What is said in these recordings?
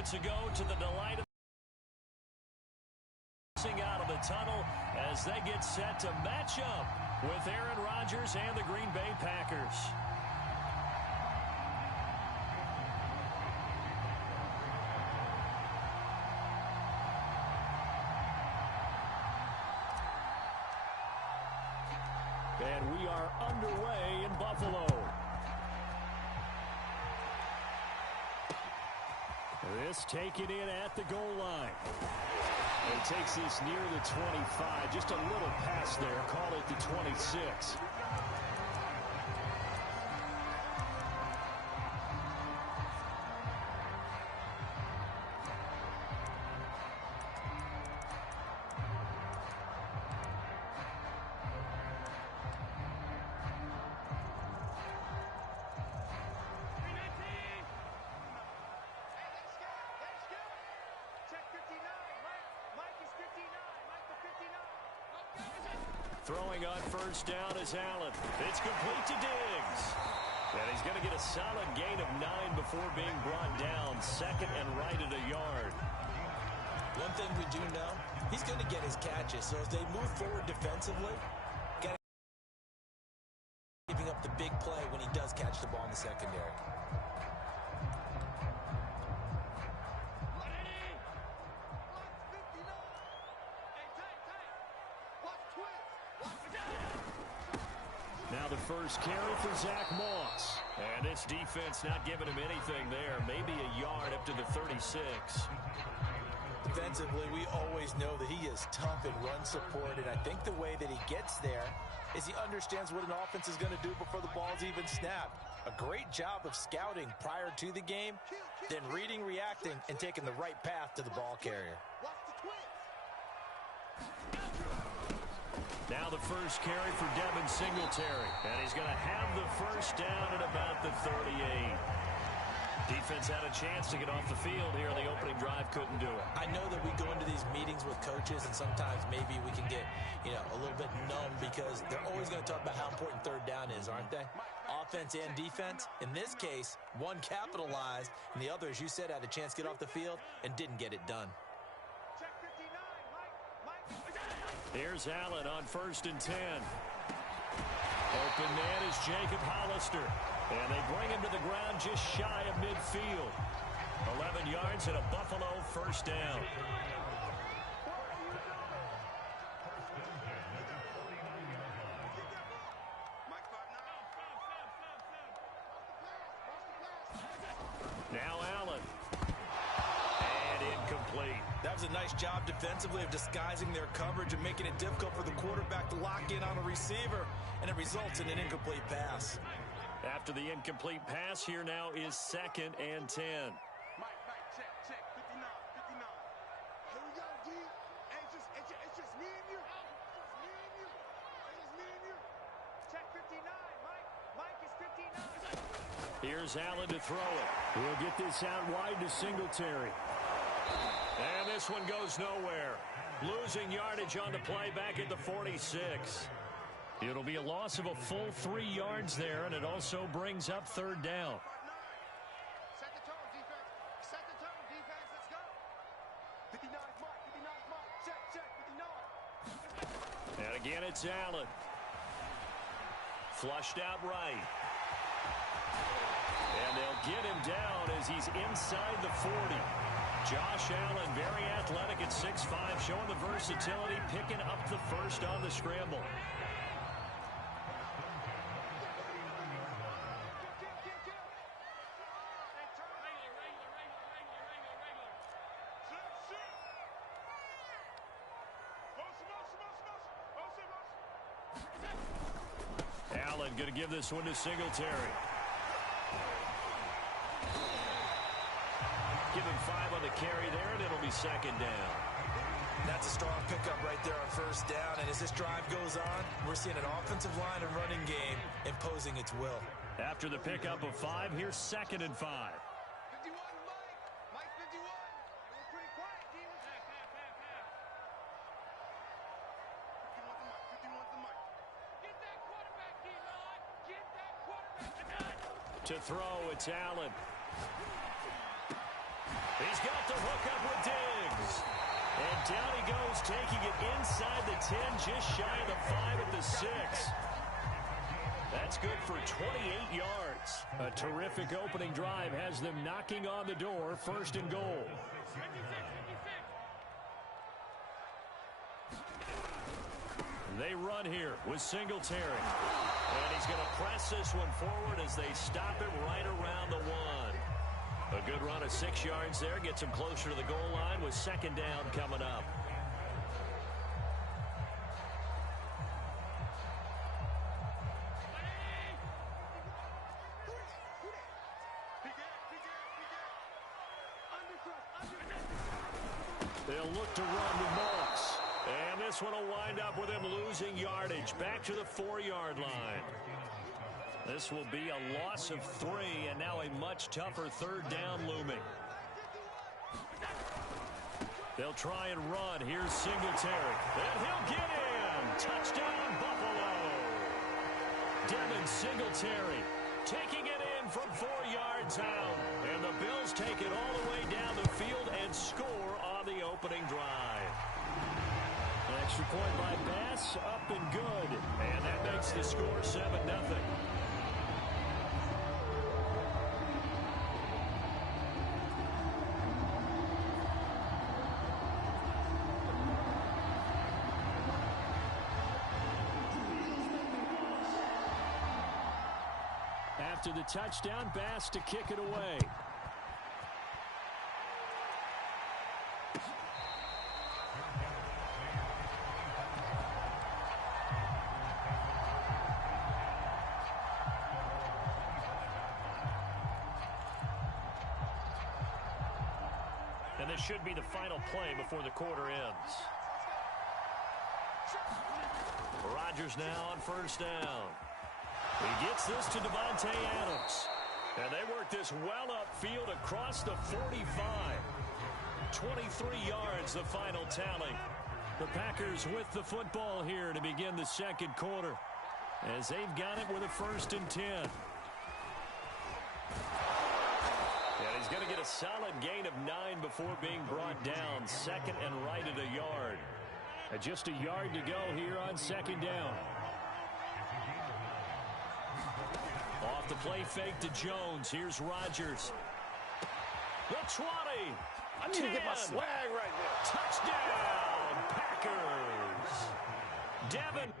moments ago to the delight of out of the tunnel as they get set to match up with Aaron Rodgers and the Green Bay Packers. And we are underway in Buffalo. This taken in at the goal line. And takes this near the 25. Just a little pass there. Call it the 26. Throwing on first down is Allen. It's complete to Diggs. And he's going to get a solid gain of 9 before being brought down. Second and right at a yard. One thing we do know, he's going to get his catches. So as they move forward defensively, got to giving up the big play when he does catch the ball in the secondary. Now the first carry for Zach Moss. And this defense not giving him anything there. Maybe a yard up to the 36. Defensively, we always know that he is tough in run support. And I think the way that he gets there is he understands what an offense is going to do before the ball's even snapped. A great job of scouting prior to the game, then reading, reacting, and taking the right path to the ball carrier. Now the first carry for Devin Singletary. And he's going to have the first down at about the 38. Defense had a chance to get off the field here. The opening drive couldn't do it. I know that we go into these meetings with coaches, and sometimes maybe we can get, a little bit numb because they're always going to talk about how important third down is, aren't they? Offense and defense. In this case, one capitalized, and the other, as you said, had a chance to get off the field and didn't get it done. Here's Allen on first and 10. Open man is Jacob Hollister. And they bring him to the ground just shy of midfield. 11 yards and a Buffalo first down. Now Allen. And incomplete. That was a nice job defensively of disguising their coverage and making it difficult for the quarterback to lock in on a receiver, and it results in an incomplete pass. After the incomplete pass, here now is second and 10. Mike, check, 59. Here we go, D. It's just me and you. It's me and you. Check 59, Mike. Mike is 59. Here's Allen to throw it. We'll get this out wide to Singletary. And this one goes nowhere. Losing yardage on the play back at the 46. It'll be a loss of a full 3 yards there, and it also brings up third down. Set the tone, defense. Set the tone, defense. Let's go. 59 mark. Check, 59. And again, it's Allen. Flushed out right. And they'll get him down as he's inside the 40. Josh Allen, very athletic at 6'5", showing the versatility, picking up the first on the scramble. Allen going to give this one to Singletary. Give him 5 on the carry there, and it'll be second down. That's a strong pickup right there on first down, and as this drive goes on, we're seeing an offensive line and running game imposing its will. After the pickup of 5, here's second and 5. 51, Mike 51. We're pretty quiet, D-line. 51's the mic. Get that quarterback, D-line. Get that quarterback. To throw, it's Allen. He's got the hook up with Diggs. And down he goes, taking it inside the 10, just shy of the 5 at the 6. That's good for 28 yards. A terrific opening drive has them knocking on the door, 1st and goal. They run here with Singletary. And he's going to press this one forward as they stop him right around the 1. A good run of 6 yards there. Gets him closer to the goal line with 2nd down coming up. They'll look to run with Moss. And this one will wind up with him losing yardage. Back to the 4-yard line. This will be a loss of 3, and now a much tougher 3rd down looming. They'll try and run. Here's Singletary. And he'll get in. Touchdown, Buffalo. Devin Singletary taking it in from 4 yards out. And the Bills take it all the way down the field and score on the opening drive. An extra point by Bass, up and good. And that makes the score 7-0. After the touchdown, Bass to kick it away. And this should be the final play before the quarter ends. Rodgers now on 1st down. He gets this to Devontae Adams. And they work this well upfield across the 45. 23 yards, the final tally. The Packers with the football here to begin the 2nd quarter, as they've got it with a 1st and 10. And he's going to get a solid gain of 9 before being brought down. 2nd and right at a yard. Just a yard to go here on 2nd down. Off the play fake to Jones. Here's Rodgers. The 20. I need 10. to get my swag right there. Touchdown, Packers. Devin.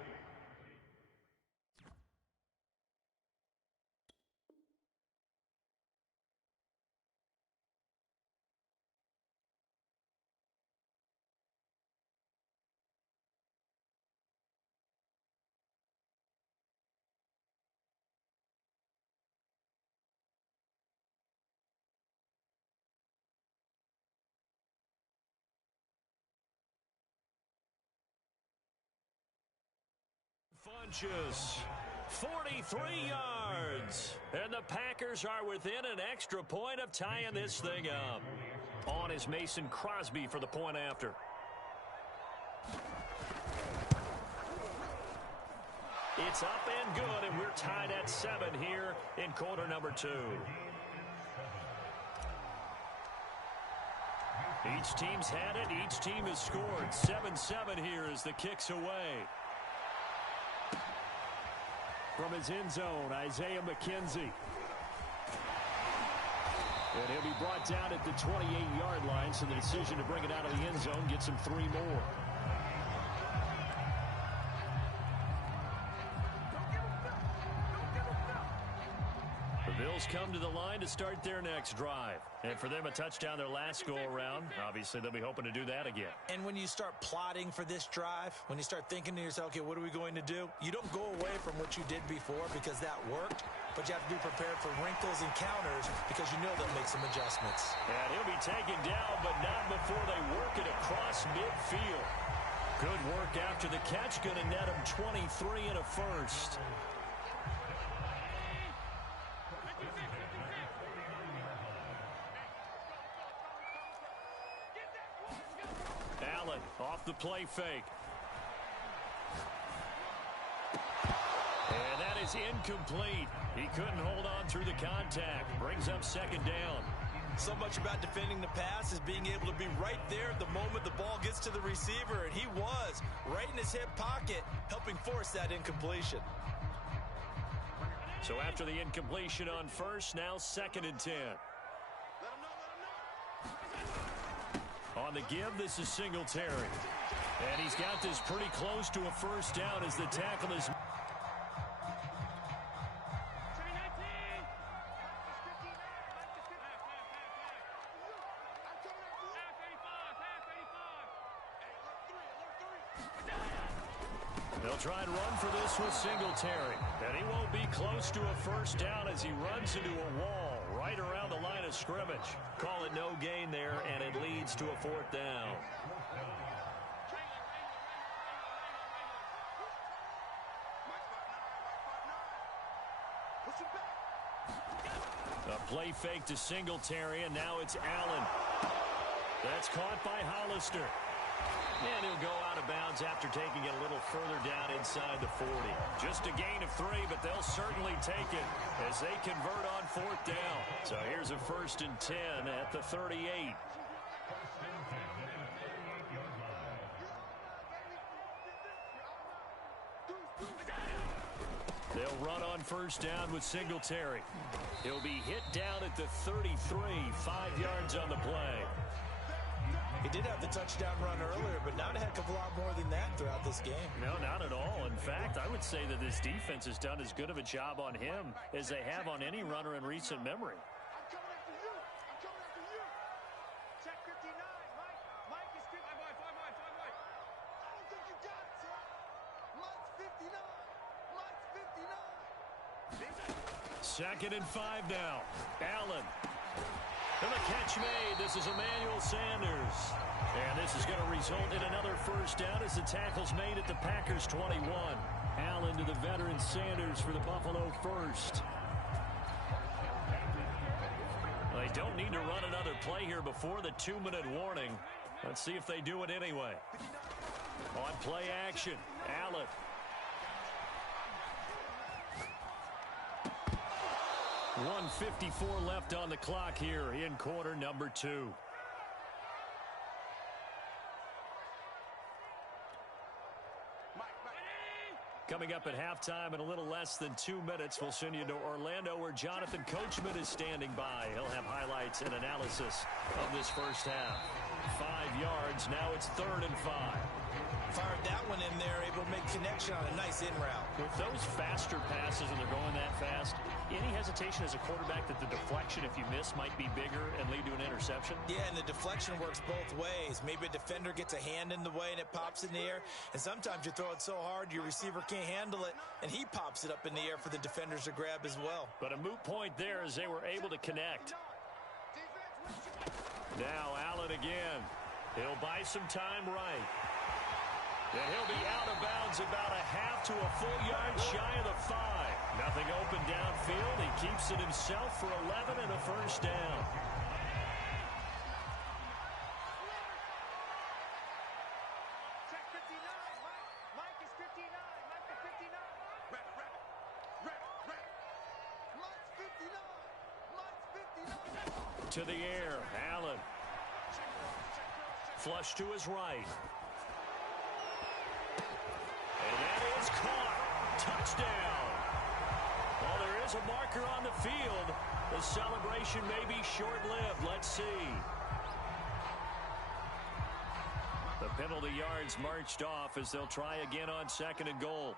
Funches, 43 yards, and the Packers are within an extra point of tying this thing up. On is Mason Crosby for the point after. It's up and good, and we're tied at 7 here in quarter number 2. Each team's had it. Each team has scored. 7-7 here as the kick's away. From his end zone, Isaiah McKenzie. And he'll be brought down at the 28-yard line, so the decision to bring it out of the end zone gets him 3 more. The Bills come to the line to start their next drive. And for them, a touchdown their last go-around. Obviously, they'll be hoping to do that again. And when you start plotting for this drive, when you start thinking to yourself, okay, what are we going to do? You don't go away from what you did before because that worked, but you have to be prepared for wrinkles and counters because you know they'll make some adjustments. And he'll be taken down, but not before they work it across midfield. Good work after the catch. Going to net him 23 and a first. Allen off the play fake. And that is incomplete. He couldn't hold on through the contact. Brings up 2nd down. So much about defending the pass is being able to be right there at the moment the ball gets to the receiver, and he was right in his hip pocket, helping force that incompletion. So after the incompletion on first, now 2nd and 10. On the give, this is Singletary. And he's got this pretty close to a first down as the tackle is... They'll try and run for this with Singletary. And he won't be close to a first down as he runs into a wall right around the line of scrimmage. Call it no gain there, and it leads to a 4th down. A play fake to Singletary, and now it's Allen. That's caught by Hollister. And he'll go out of bounds after taking it a little further down inside the 40. Just a gain of 3, but they'll certainly take it as they convert on 4th down. So here's a 1st and 10 at the 38. They'll run on first down with Singletary. He'll be hit down at the 33, 5 yards on the play. He did have the touchdown run earlier, but not a heck of a lot more than that throughout this game. No, not at all. In fact, I would say that this defense has done as good of a job on him as they have on any runner in recent memory. I'm coming after you. I'm coming after you. Check 59, Mike. Mike is 59. I don't think you got it, sir. Mike's 59. Mike's 59. 2nd and 5 now. Allen. And the catch made. This is Emmanuel Sanders. And this is going to result in another first down as the tackle's made at the Packers 21. Allen to the veteran Sanders for the Buffalo first. They don't need to run another play here before the 2-minute warning. Let's see if they do it anyway. On play action, Allen. .154 left on the clock here in quarter number 2. Coming up at halftime in a little less than 2 minutes, we'll send you to Orlando where Jonathan Coachman is standing by. He'll have highlights and analysis of this first half. 5 yards, now it's 3rd and 5. Fired that one in there, able to make connection on a nice in route. With those faster passes and they're going that fast, any hesitation as a quarterback that the deflection, if you miss, might be bigger and lead to an interception? Yeah, and the deflection works both ways. Maybe a defender gets a hand in the way and it pops in the air, and sometimes you throw it so hard your receiver can't handle it, and he pops it up in the air for the defenders to grab as well. But a moot point there as they were able to connect. Now Allen again. He'll buy some time right. And he'll be out of bounds about a half to a full yard shy of the 5. Nothing open downfield. He keeps it himself for 11 and a first down. Check 59, Mike. Mike is 59. Mike is 59. Mike's 59. Mike's 59. To the air, Allen. Flush to his right. And that is caught. Touchdown. Well, there is a marker on the field. The celebration may be short-lived. Let's see. The penalty yards marched off as they'll try again on 2nd and goal.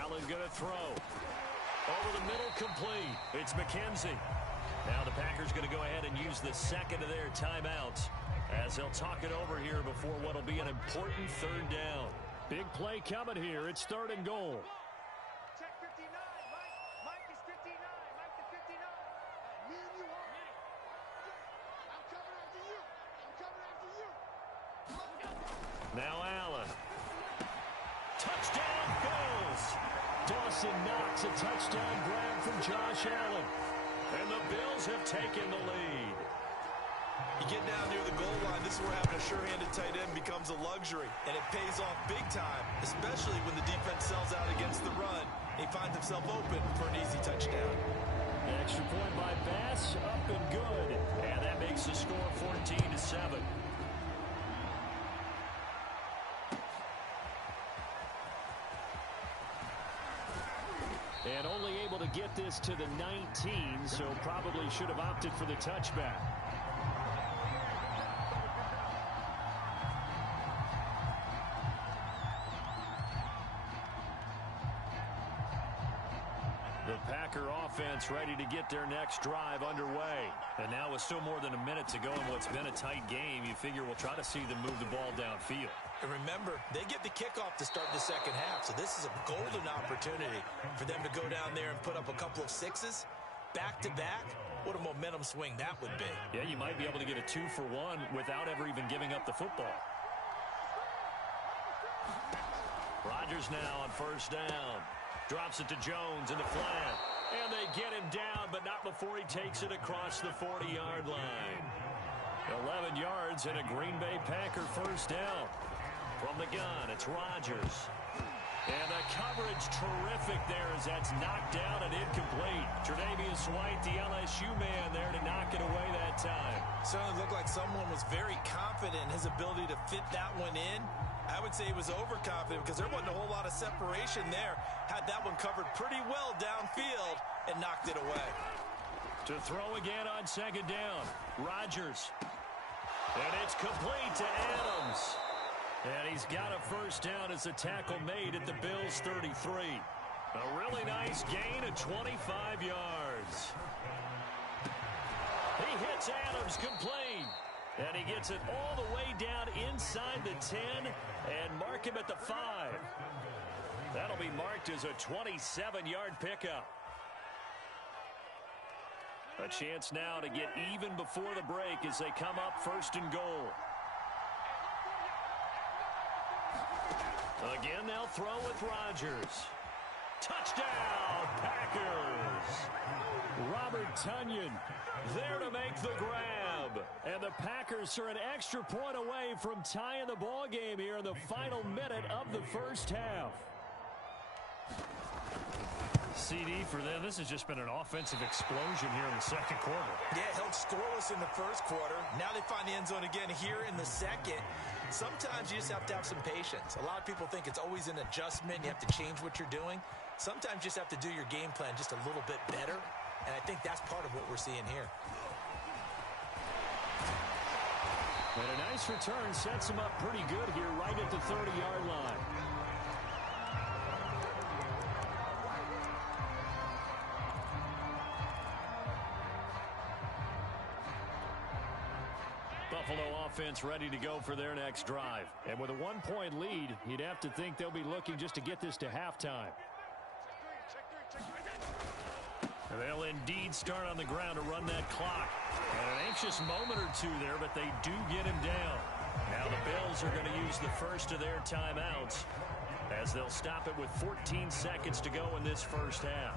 Allen going to throw. Over the middle, complete. It's McKenzie. Now the Packers going to go ahead and use the second of their timeouts as they'll talk it over here before what will be an important 3rd down. Big play coming here. It's 3rd and goal. Check 59, Mike. Mike is 59. Mike is 59. Me and you, huh? I'm coming after you. I'm coming after you. Now Allen. Touchdown Bills. Dawson Knox, a touchdown grab from Josh Allen. And the Bills have taken the lead. You get down near the goal line, this is where having a sure-handed tight end becomes a luxury, and it pays off big time, especially when the defense sells out against the run. He finds himself open for an easy touchdown. The extra point by Bass, up and good, and that makes the score 14-7. And only able to get this to the 19, so probably should have opted for the touchback. The Packer offense ready to get their next drive underway. And now with still more than a minute to go in what's been a tight game, you figure we'll try to see them move the ball downfield. And remember, they get the kickoff to start the second half, so this is a golden opportunity for them to go down there and put up a couple of sixes back-to-back. What a momentum swing that would be. Yeah, you might be able to get a 2-for-1 without ever even giving up the football. Rodgers now on first down. Drops it to Jones in the flat. And they get him down, but not before he takes it across the 40-yard line. 11 yards and a Green Bay Packer first down. From the gun, it's Rodgers. And the coverage terrific there as that's knocked down and incomplete. Tre'Davious White, the LSU man, there to knock it away that time. Certainly looked like someone was very confident in his ability to fit that one in. I would say he was overconfident because there wasn't a whole lot of separation there. Had that one covered pretty well downfield and knocked it away. To throw again on second down, Rodgers. And it's complete to Adams. And he's got a first down as the tackle made at the Bills' 33. A really nice gain of 25 yards. He hits Adams complete. And he gets it all the way down inside the 10 and mark him at the 5. That'll be marked as a 27-yard pickup. A chance now to get even before the break as they come up first and goal. Again, they'll throw with Rodgers. Touchdown, Packers! Robert Tonyan there to make the grab. And the Packers are an extra point away from tying the ball game here in the final minute of the first half. CD for them, this has just been an offensive explosion here in the second quarter. Yeah, held scoreless in the first quarter. Now they find the end zone again here in the second. Sometimes you just have to have some patience. A lot of people think it's always an adjustment. You have to change what you're doing. Sometimes you just have to do your game plan just a little bit better. And I think that's part of what we're seeing here. And a nice return sets him up pretty good here right at the 30-yard line. Buffalo offense ready to go for their next drive. And with a one-point lead, you'd have to think they'll be looking just to get this to halftime. And they'll indeed start on the ground to run that clock. And an anxious moment or two there, but they do get him down. Now the Bills are going to use the first of their timeouts as they'll stop it with 14 seconds to go in this first half.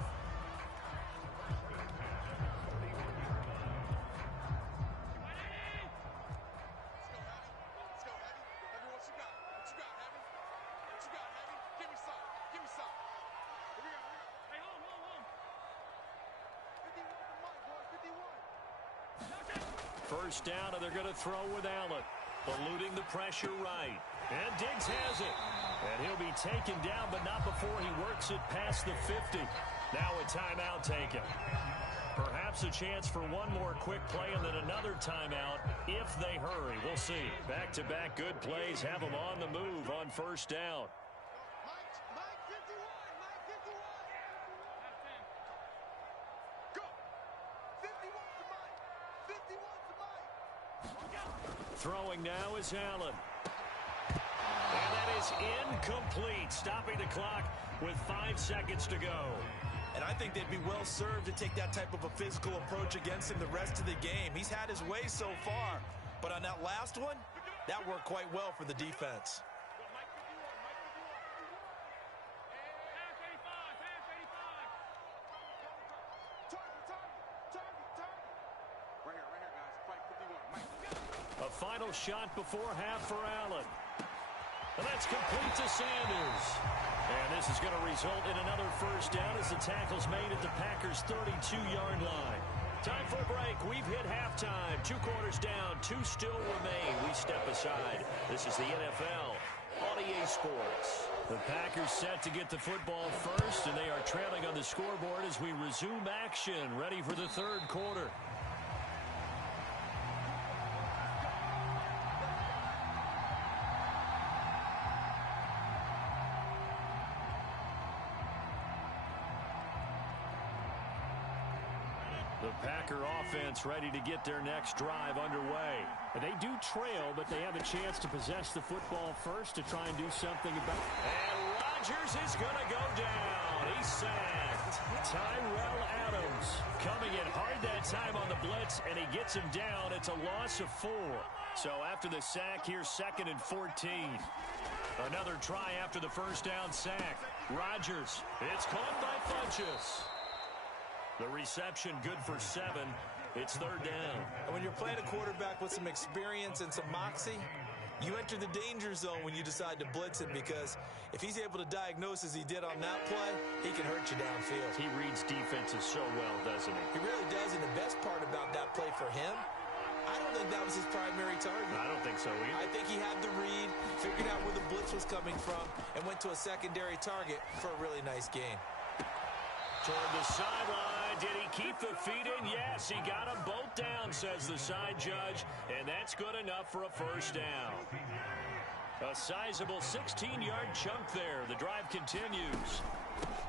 First down, and they're going to throw with Allen. Eluding the pressure right. And Diggs has it. And he'll be taken down, but not before he works it past the 50. Now a timeout taken. Perhaps a chance for one more quick play and then another timeout if they hurry. We'll see. Back-to-back good plays have them on the move on first down. Throwing now is Allen. And that is incomplete, stopping the clock with 5 seconds to go. And I think they'd be well served to take that type of a physical approach against him the rest of the game. He's had his way so far, but on that last one, that worked quite well for the defense. Right here, guys. Fight 51. Mike. final shot before half for Allen. And that's complete to Sanders. And this is going to result in another first down as the tackle's made at the Packers' 32-yard line. Time for a break. We've hit halftime. 2 quarters down. 2 still remain. We step aside. This is the NFL on EA Sports. The Packers set to get the football first, and they are trailing on the scoreboard as we resume action, ready for the third quarter. The Packer offense ready to get their next drive underway. And they do trail, but they have a chance to possess the football first to try and do something about it. And Rodgers is going to go down. He's sacked. Tyrell Adams coming in hard that time on the blitz, and he gets him down. It's a loss of 4. So after the sack, here's 2nd and 14. Another try after the first down sack. Rodgers, it's caught by Funchess. The reception good for 7. It's 3rd down. And when you're playing a quarterback with some experience and some moxie, you enter the danger zone when you decide to blitz him, because if he's able to diagnose as he did on that play, he can hurt you downfield. He reads defenses so well, doesn't he? He really does, and the best part about that play for him, I don't think that was his primary target. I don't think so either. I think he had the read, figured out where the blitz was coming from, and went to a secondary target for a really nice gain. Toward the sideline. Did he keep the feet in? Yes, he got them both down, says the side judge, and that's good enough for a first down. A sizable 16-yard chunk there. The drive continues.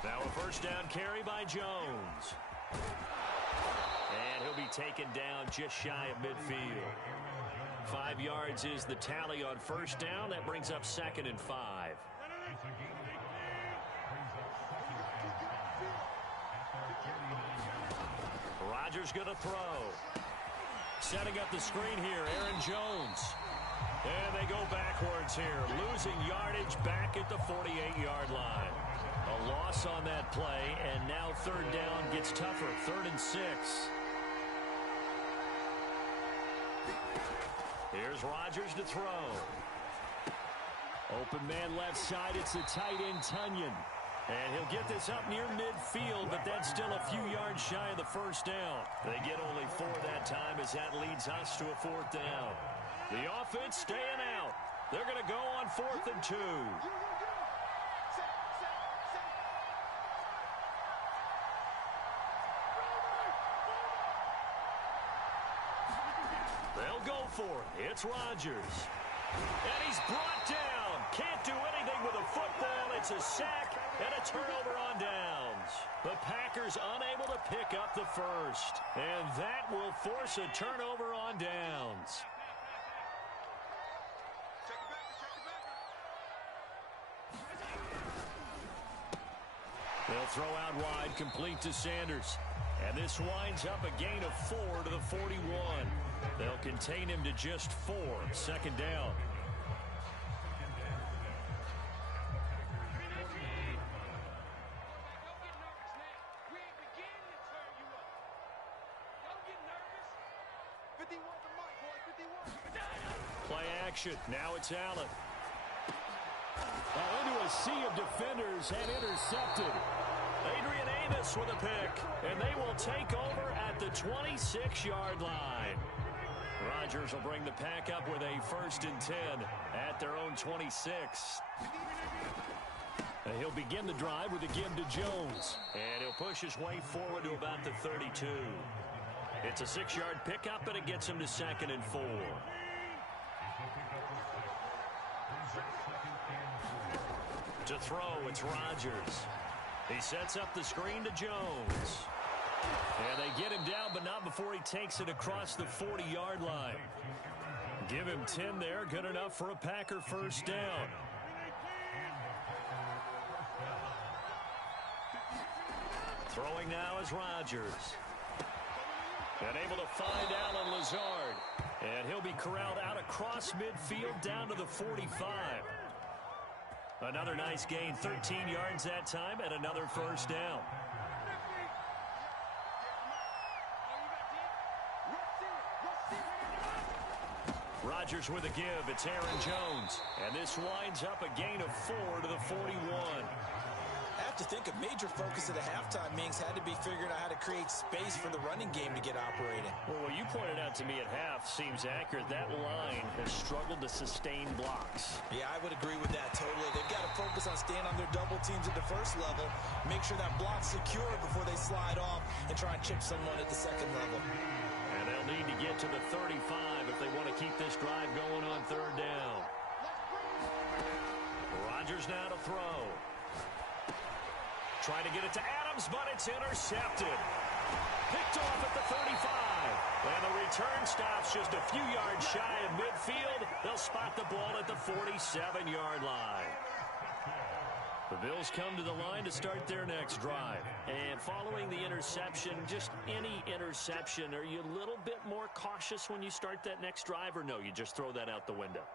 Now a first down carry by Jones. And he'll be taken down just shy of midfield. 5 yards is the tally on first down. That brings up 2nd and 5. Rodgers going to throw. Setting up the screen here, Aaron Jones. And they go backwards here, losing yardage back at the 48-yard line. A loss on that play, and now 3rd down gets tougher, 3rd and 6. Here's Rodgers to throw. Open man left side, it's the tight end Tunyon. And he'll get this up near midfield, but that's still a few yards shy of the first down. They get only 4 that time as that leads us to a 4th down. The offense staying out. They're going to go on 4th and 2. They'll go for it. It's Rodgers. And he's brought down. Can't do anything with a football. It's a sack and a turnover on downs. The Packers unable to pick up the first. And that will force a turnover on downs. They'll throw out wide, complete to Sanders. And this winds up a gain of 4 to the 41. They'll contain him to just 4. 2nd down. Play action. Now it's Allen. Into a sea of defenders and intercepted. Adrian Amos with a pick, and they will take over at the 26-yard line. Rodgers will bring the Pack up with a 1st and 10 at their own 26. And he'll begin the drive with a give to Jones. And he'll push his way forward to about the 32. It's a 6-yard pickup, and it gets him to 2nd and 4. To throw, it's Rodgers. He sets up the screen to Jones. And they get him down, but not before he takes it across the 40-yard line. Give him 10 there, good enough for a Packer first down. Throwing now is Rodgers. And able to find Alan Lazard. And he'll be corralled out across midfield down to the 45. Another nice gain, 13 yards that time, and another first down. Rodgers with a give. It's Aaron Jones. And this winds up a gain of 4 to the 41. I have to think a major focus at the halftime means had to be figuring out how to create space for the running game to get operating. Well, what you pointed out to me at half seems accurate. That line has struggled to sustain blocks. Yeah, I would agree with that totally. They've got to focus on staying on their double teams at the first level, make sure that block's secure before they slide off and try and chip someone at the second level. And they'll need to get to the 35 if they want to keep this drive going on third down. Rodgers now to throw. Trying to get it to Adams, but it's intercepted. Picked off at the 35. And the return stops just a few yards shy of midfield. They'll spot the ball at the 47-yard line. The Bills come to the line to start their next drive. And following the interception, just any interception, are you a little bit more cautious when you start that next drive, or no, you just throw that out the window?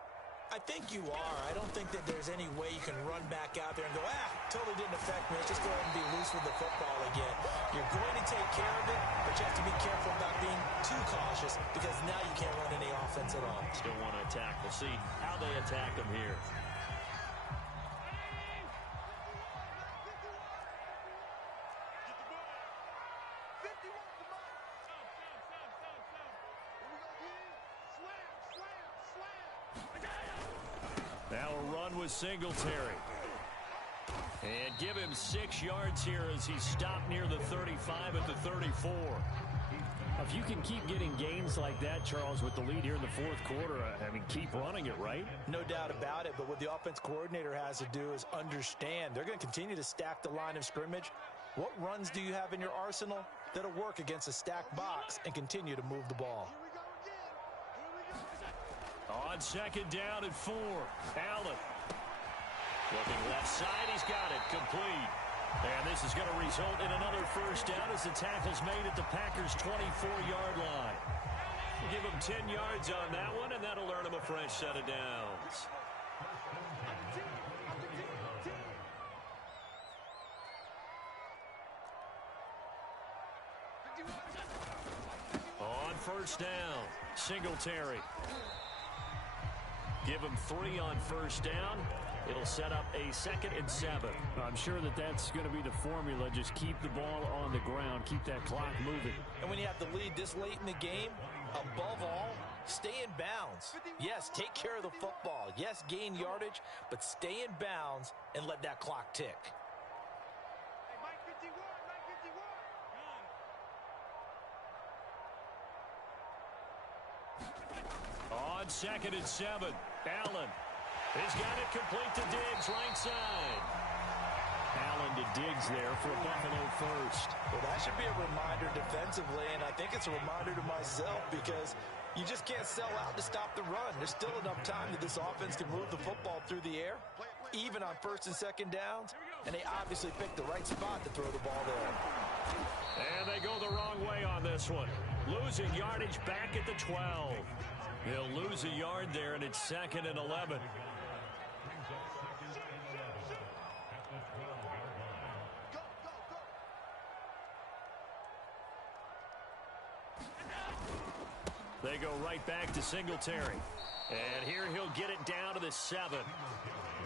I think you are. I don't think that there's any way you can run back out there and go, totally didn't affect me. Let's just go ahead and be loose with the football again. You're going to take care of it, but you have to be careful about being too cautious because now you can't run any offense at all. Still want to attack. We'll see how they attack them here. Now a run with Singletary. And give him 6 yards here as he stopped near the 35 at the 34. If you can keep getting gains like that, Charles, with the lead here in the fourth quarter, I mean, keep running it, right? No doubt about it, but what the offense coordinator has to do is understand. They're going to continue to stack the line of scrimmage. What runs do you have in your arsenal that'll work against a stacked box and continue to move the ball? On second down and 4, Allen. Looking left side, he's got it, complete. And this is going to result in another first down as the tackle's made at the Packers' 24-yard line. Give him 10 yards on that one, and that'll earn him a fresh set of downs. On first down, Singletary. Give him 3 on first down. It'll set up a 2nd and 7. I'm sure that that's going to be the formula. Just keep the ball on the ground. Keep that clock moving. And when you have the lead this late in the game, above all, stay in bounds. Yes, take care of the football. Yes, gain yardage, but stay in bounds and let that clock tick. On 2nd and 7, Allen. He's got it complete to Diggs, right side. Allen to Diggs there for a Buffalo first. Well, that should be a reminder defensively, and I think it's a reminder to myself because you just can't sell out to stop the run. There's still enough time that this offense can move the football through the air, even on 1st and 2nd downs, and they obviously picked the right spot to throw the ball there. And they go the wrong way on this one. Losing yardage back at the 12. They'll lose a yard there, and it's 2nd and 11. They go right back to Singletary. And here he'll get it down to the 7.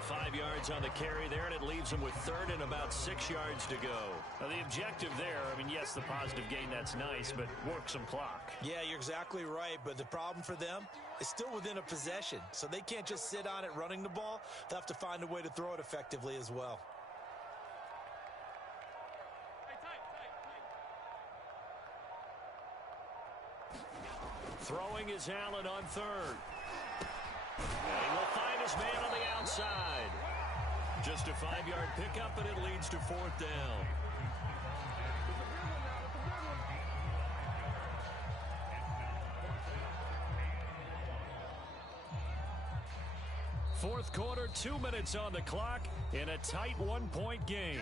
5 yards on the carry there, and it leaves him with 3rd and about 6 yards to go. Now, the objective there, I mean, yes, the positive gain, that's nice, but work some clock. Yeah, you're exactly right, but the problem for them is still within a possession, so they can't just sit on it running the ball. They'll have to find a way to throw it effectively as well. Throwing is Allen on 3rd. And he will find his man on the outside. Just a 5-yard pickup, and it leads to 4th down. Fourth quarter, 2 minutes on the clock in a tight 1-point game.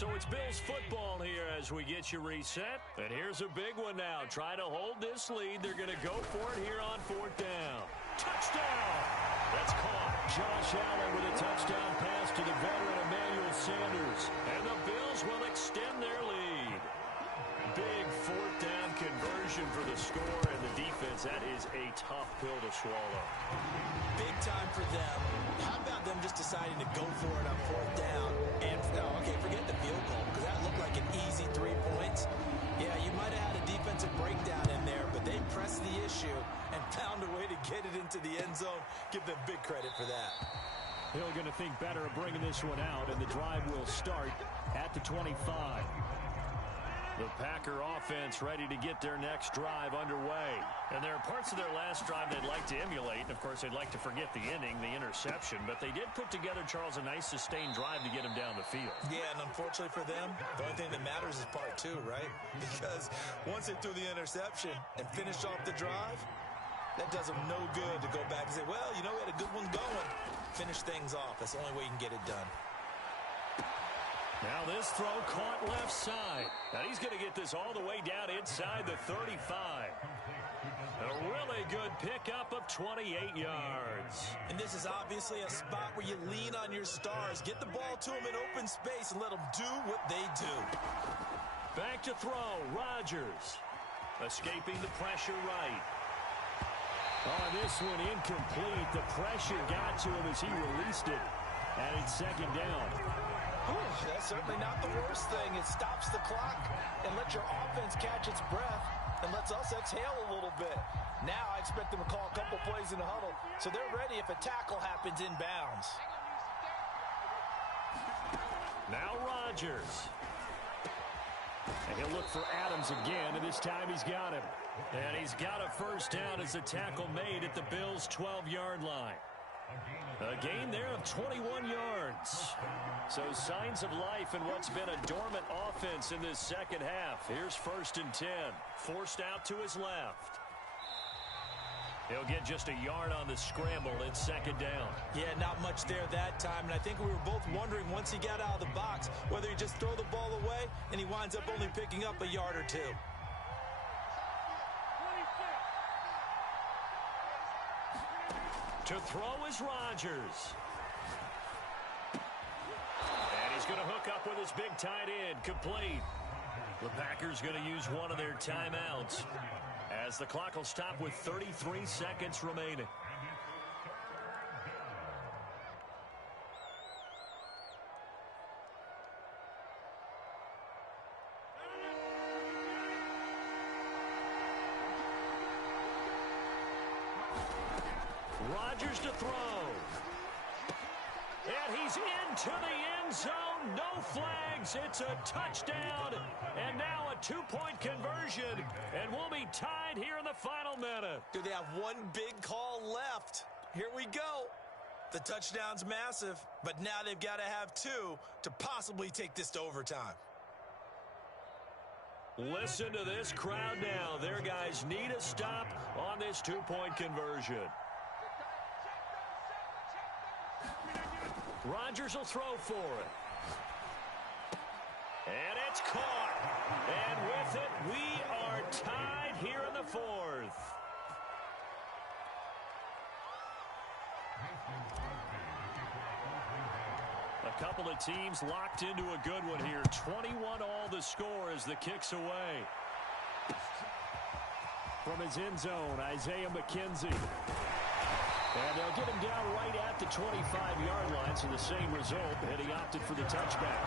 So it's Bills football here as we get you reset. And here's a big one now. Try to hold this lead. They're going to go for it here on 4th down. Touchdown! That's caught. Josh Allen with a touchdown pass to the veteran Emmanuel Sanders. And the Bills score, and the defense, that is a tough pill to swallow. Big time for them. How about them just deciding to go for it on 4th down? And, okay, forget the field goal, because that looked like an easy 3 points. Yeah, you might have had a defensive breakdown in there, but they pressed the issue and found a way to get it into the end zone. Give them big credit for that. Hill going to think better of bringing this one out, and the drive will start at the 25. The Packer offense ready to get their next drive underway. And there are parts of their last drive they'd like to emulate. And, of course, they'd like to forget the inning, the interception. But they did put together, Charles, a nice sustained drive to get him down the field. Yeah, and unfortunately for them, the only thing that matters is part 2, right? Because once they threw the interception and finished off the drive, that does them no good to go back and say, well, you know, we had a good one going. Finish things off. That's the only way you can get it done. Now this throw caught left side. Now he's going to get this all the way down inside the 35. A really good pickup of 28 yards. And this is obviously a spot where you lean on your stars. Get the ball to them in open space and let them do what they do. Back to throw. Rodgers escaping the pressure right. Oh, this one incomplete. The pressure got to him as he released it. And it's 2nd down. That's certainly not the worst thing. It stops the clock and lets your offense catch its breath and lets us exhale a little bit. Now I expect them to call a couple plays in the huddle so they're ready if a tackle happens inbounds. Now Rodgers. And he'll look for Adams again, and this time he's got him. And he's got a first down as the tackle made at the Bills' 12-yard line. A gain there of 21 yards. So signs of life in what's been a dormant offense in this second half. Here's 1st and 10. Forced out to his left. He'll get just a yard on the scramble. It's 2nd down. Yeah, not much there that time. And I think we were both wondering once he got out of the box whether he just throw the ball away and he winds up only picking up a yard or 2. To throw is Rodgers. And he's going to hook up with his big tight end. Complete. The Packers going to use one of their timeouts as the clock will stop with 33 seconds remaining. Rodgers to throw. And he's into the end zone. No flags. It's a touchdown. And now a 2-point conversion. And we'll be tied here in the final minute. Do they have one big call left? Here we go. The touchdown's massive, but now they've got to have 2 to possibly take this to overtime. Listen to this crowd now. Their guys need a stop on this 2-point conversion. Rodgers will throw for it. And it's caught. And with it, we are tied here in the 4th. A couple of teams locked into a good one here. 21 all the score as the kick's away. From his end zone, Isaiah McKenzie. And they'll get him down right at the 25-yard line, so the same result, and he opted for the touchback.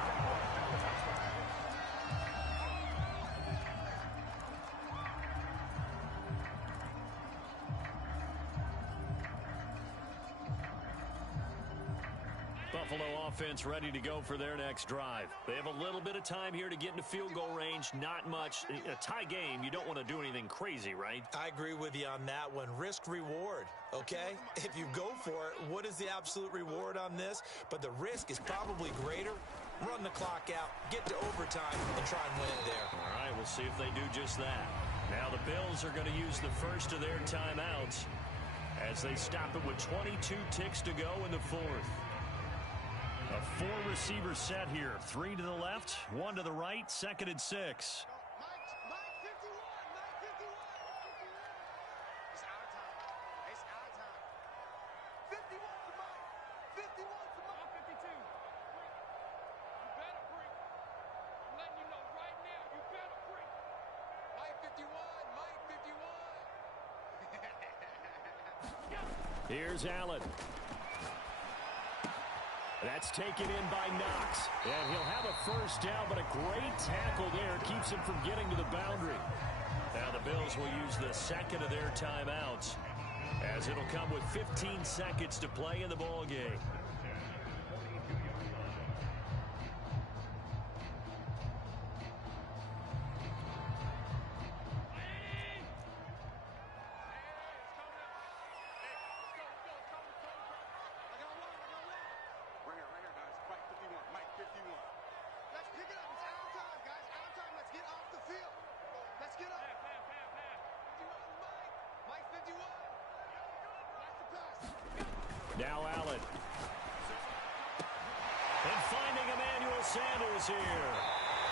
Buffalo offense ready to go for their next drive. They have a little bit of time here to get into field goal range. Not much. A tie game, you don't want to do anything crazy, right? I agree with you on that one. Risk reward, okay? If you go for it, what is the absolute reward on this? But the risk is probably greater. Run the clock out, get to overtime, and try and win it there. All right, we'll see if they do just that. Now the Bills are going to use the first of their timeouts as they stop it with 22 ticks to go in the 4th. A 4-receiver set here. 3 to the left, 1 to the right, 2nd and 6. Here's Allen. That's taken in by Knox. And he'll have a first down, but a great tackle there keeps him from getting to the boundary. Now the Bills will use the second of their timeouts, as it'll come with 15 seconds to play in the ball game. Now Allen. And finding Emmanuel Sanders here.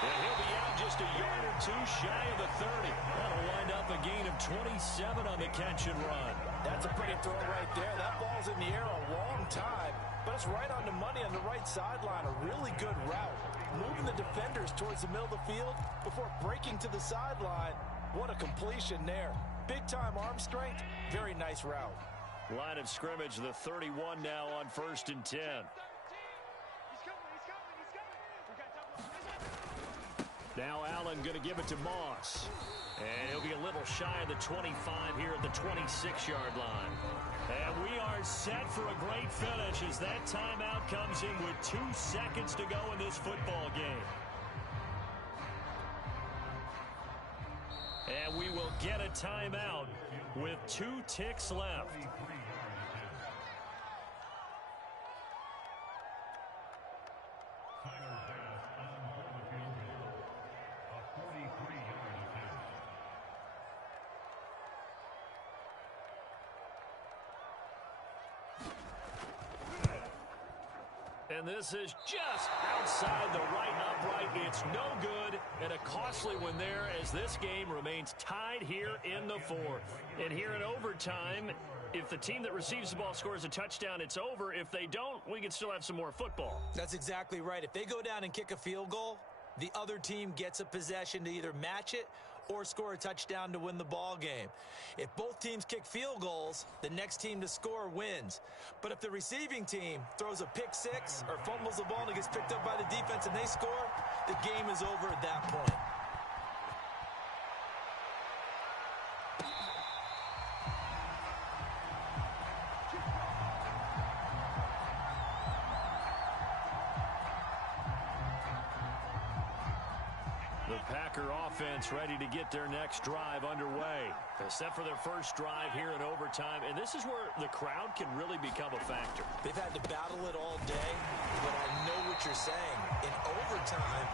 And he'll be out just a yard or two shy of the 30. That'll wind up a gain of 27 on the catch and run. That's a pretty throw right there. That ball's in the air a long time, but it's right on the money on the right sideline. A really good route. Moving the defenders towards the middle of the field before breaking to the sideline. What a completion there. Big-time arm strength. Very nice route. Line of scrimmage, the 31 now on 1st and 10. Now Allen going to give it to Moss. And he'll be a little shy of the 25 here at the 26-yard line. And we are set for a great finish as that timeout comes in with 2 seconds to go in this football game. And we will get a timeout with 2 ticks left. And this is just outside the right upright. It's no good, and a costly one there as this game remains tied here in the 4th. And here in overtime, if the team that receives the ball scores a touchdown, it's over. If they don't, we can still have some more football. That's exactly right. If they go down and kick a field goal, the other team gets a possession to either match it or score a touchdown to win the ball game. If both teams kick field goals, the next team to score wins. But if the receiving team throws a pick six or fumbles the ball and it gets picked up by the defense and they score, the game is over at that point. The Packer offense ready to get their next drive underway. They're set for their first drive here in overtime, and this is where the crowd can really become a factor. They've had to battle it all day, but I know what you're saying. In overtime,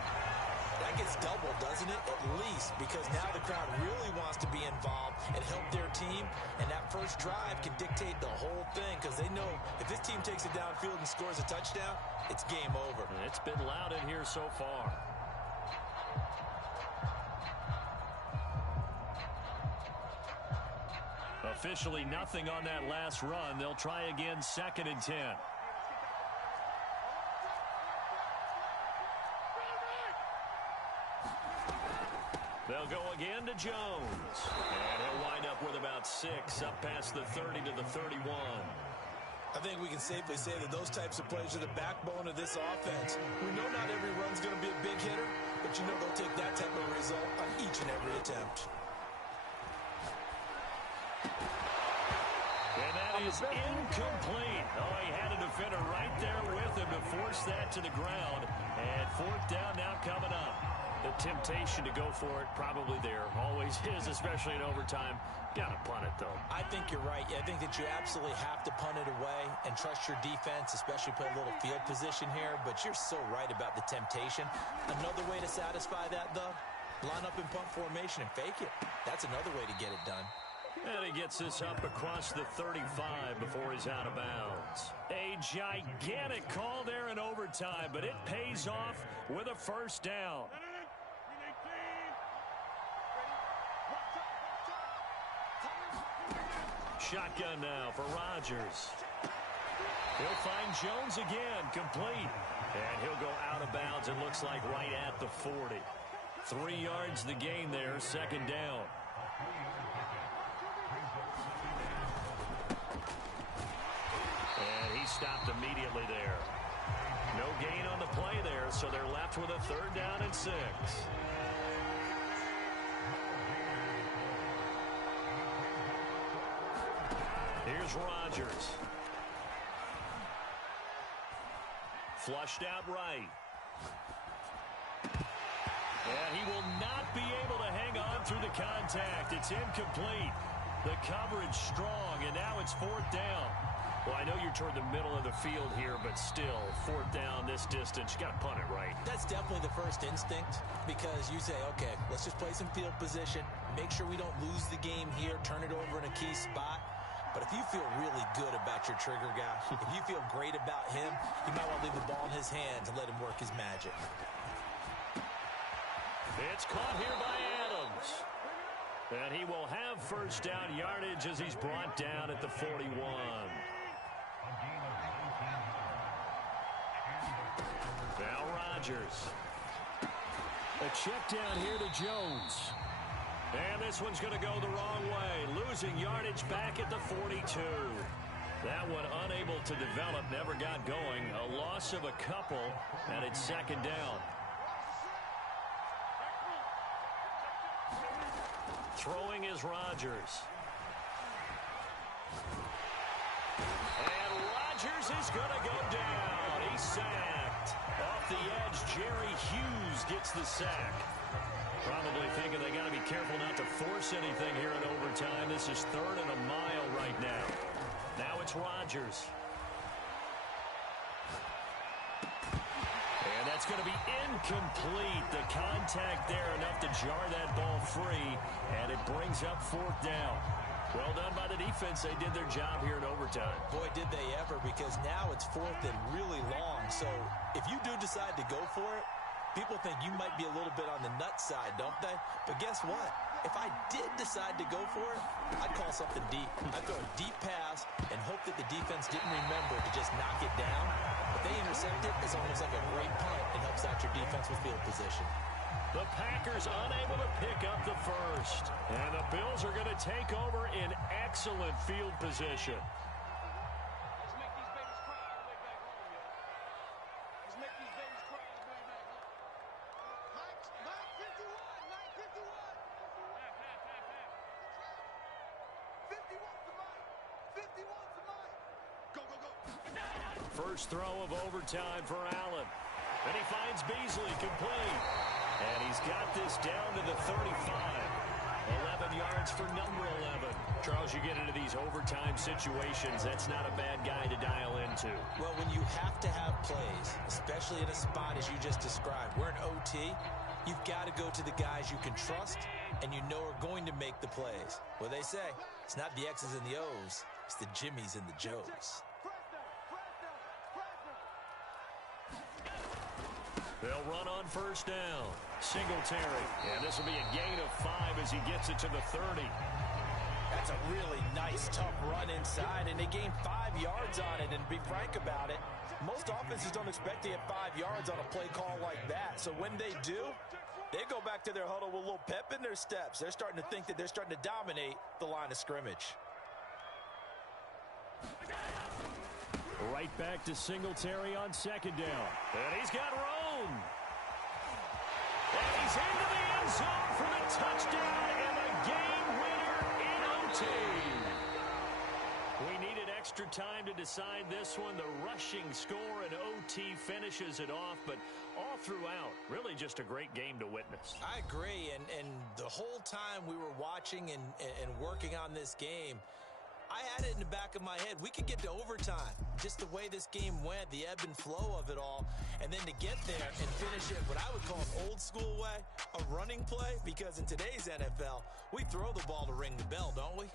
that gets doubled, doesn't it? At least, because now the crowd really wants to be involved and help their team, and that first drive can dictate the whole thing because they know if this team takes it downfield and scores a touchdown, it's game over. And it's been loud in here so far. Officially nothing on that last run. They'll try again, 2nd and 10. They'll go again to Jones. And he'll wind up with about 6, up past the 30 to the 31. I think we can safely say that those types of plays are the backbone of this offense. We know not every run's going to be a big hitter, but you know they'll take that type of result on each and every attempt. And that is incomplete. Oh, he had a defender right there with him to force that to the ground. And 4th down now coming up. The temptation to go for it probably there. Always is, especially in overtime. Got to punt it, though. I think you're right. I think that you absolutely have to punt it away and trust your defense, especially put a little field position here. But you're so right about the temptation. Another way to satisfy that, though, line up in punt formation and fake it. That's another way to get it done. And he gets this up across the 35 before he's out of bounds. A gigantic call there in overtime, but it pays off with a first down. Shotgun now for Rodgers. He'll find Jones again, complete. And he'll go out of bounds, it looks like right at the 40. 3 yards the gain there, 2nd down. he's stopped immediately there. No gain on the play there, so they're left with a 3rd down and 6. Here's Rodgers. Flushed out right. And he will not be able to hang on through the contact. It's incomplete. The coverage strong, and now it's 4th down. Well, I know you're toward the middle of the field here, but still, 4th down this distance, you got to punt it right. That's definitely the first instinct, because you say, okay, let's just play some field position, make sure we don't lose the game here, turn it over in a key spot. But if you feel really good about your trigger guy, if you feel great about him, you might want to leave the ball in his hands and let him work his magic. It's caught here by Adams. And he will have 1st down yardage as he's brought down at the 41. Now Rodgers. A check down here to Jones. And this one's going to go the wrong way. Losing yardage back at the 42. That one unable to develop, never got going. A loss of a couple, and it's 2nd down. Throwing is Rodgers. And Rodgers is going to go down. He's sacked. Off the edge, Jerry Hughes gets the sack. Probably thinking they got to be careful not to force anything here in overtime. This is 3rd and a mile right now. Now it's Rodgers. And that's going to be incomplete. The contact there enough to jar that ball free, and it brings up 4th down. Well done by the defense. They did their job here in overtime. Boy, did they ever, because now it's 4th and really long. So if you do decide to go for it, people think you might be a little bit on the nut side, don't they? But guess what? If I did decide to go for it, I'd call something deep. I'd throw a deep pass and hope that the defense didn't remember to just knock it down. If they intercept it, it's almost like a great punt. It helps out your defense with field position. The Packers unable to pick up the 1st. And the Bills are going to take over in excellent field position. First throw of overtime for Allen. And he finds Beasley complete. And he's got this down to the 35. 11 yards for number 11. Charles, you get into these overtime situations, that's not a bad guy to dial into. Well, when you have to have plays, especially in a spot as you just described, we're in OT, you've got to go to the guys you can trust and you know are going to make the plays. Well, they say, it's not the X's and the O's, it's the Jimmys and the Joes. They'll run on 1st down. Singletary. And this will be a gain of 5 as he gets it to the 30. That's a really nice, tough run inside, and they gained 5 yards on it. And to be frank about it, most offenses don't expect to get 5 yards on a play call like that. So when they do, they go back to their huddle with a little pep in their steps. They're starting to think that they're starting to dominate the line of scrimmage. Right back to Singletary on 2nd down. And he's got room. And he's into the end zone for the touchdown and the game winner in OT. We needed extra time to decide this one. The rushing score in OT finishes it off, but all throughout, really just a great game to witness. I agree, and the whole time we were watching and working on this game, I had it in the back of my head. We could get to overtime. Just the way this game went, the ebb and flow of it all. And then to get there and finish it what I would call an old school way, a running play, because in today's NFL, we throw the ball to ring the bell, don't we?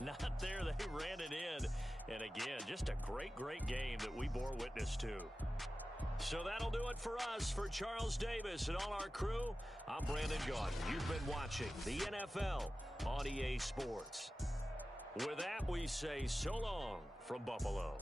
Not there. They ran it in. And again, just a great, great game that we bore witness to. So that'll do it for us. For Charles Davis and all our crew, I'm Brandon Gaudin. You've been watching the NFL on EA Sports. With that, we say so long from Buffalo.